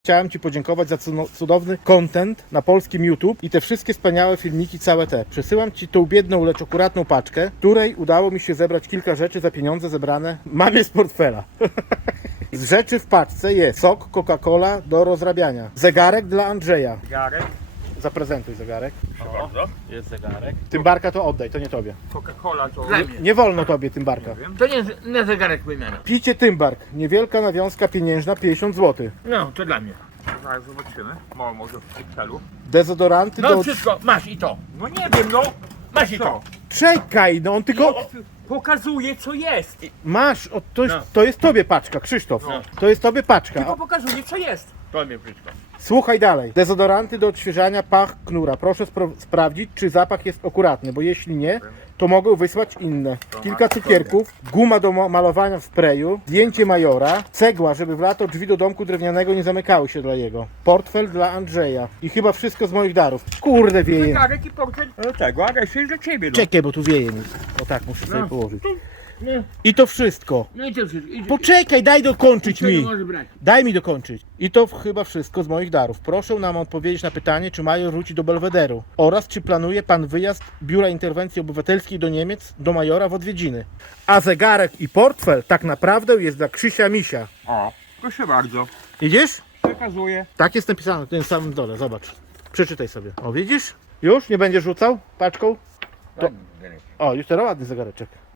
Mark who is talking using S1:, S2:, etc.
S1: Chciałem Ci podziękować za cudowny content na polskim YouTube i te wszystkie wspaniałe filmiki, całe te. Przesyłam Ci tą biedną, lecz akuratną paczkę, której udało mi się zebrać kilka rzeczy za pieniądze zebrane mamie z portfela. Z rzeczy w paczce jest sok Coca-Cola do rozrabiania, zegarek dla Andrzeja.
S2: Zegarek.
S1: Zaprezentuj zegarek.
S2: Proszę bardzo. Jest zegarek.
S1: Tymbarka to oddaj, to nie Tobie.
S2: Coca-Cola to...
S3: Dla mnie.
S1: Nie wolno Tobie Tymbarka.
S2: wiem.
S3: To nie zegarek wymiana.
S1: Picie Tymbark, niewielka nawiązka pieniężna, 50 zł.
S3: No, to dla mnie.
S2: Zaraz zobaczymy. Może w Excelu.
S1: Dezodoranty
S3: No
S1: do...
S3: wszystko, masz i to.
S2: No nie wiem, no.
S3: Masz i
S2: Co?
S3: to.
S1: Czekaj, no on tylko...
S2: Pokazuje co jest.
S1: Masz, to,
S3: No.
S1: to jest Tobie paczka, Krzysztof.
S2: No.
S1: To jest Tobie paczka.
S2: Tylko pokazuje co jest.
S3: To mnie wszystko.
S1: Słuchaj dalej. Dezodoranty do odświeżania pach knura. Proszę sprawdzić, czy zapach jest akuratny, bo jeśli nie, to mogę wysłać inne. Kilka cukierków, guma do malowania w sprayu, zdjęcie majora, cegła, żeby w lato drzwi do domku drewnianego nie zamykały się dla jego, portfel dla Andrzeja i chyba wszystko z moich darów. Kurde, wieje.
S2: Zegarek i portfel do tego, a reszta jest dla ciebie. No.
S1: Czekaj, bo tu wieje mi. O tak, muszę sobie położyć.
S3: No,
S1: I to wszystko.
S3: no i to wszystko. I,
S1: Poczekaj, daj dokończyć
S3: czego
S1: mi.
S3: możesz brać?
S1: Daj mi dokończyć. I to chyba wszystko z moich darów. Proszę nam odpowiedzieć na pytanie, czy Major wróci do Belwederu oraz czy planuje Pan wyjazd Biura Interwencji Obywatelskiej do Niemiec, do Majora w odwiedziny. A zegarek i portfel tak naprawdę jest dla Krzysia Misia.
S2: O, proszę bardzo.
S1: Widzisz?
S2: Przekazuję.
S1: Tak jest napisane na tym samym dole, zobacz. Przeczytaj sobie. O, widzisz? Już? Nie będziesz rzucał paczką? To... O, już teraz ładny zegareczek.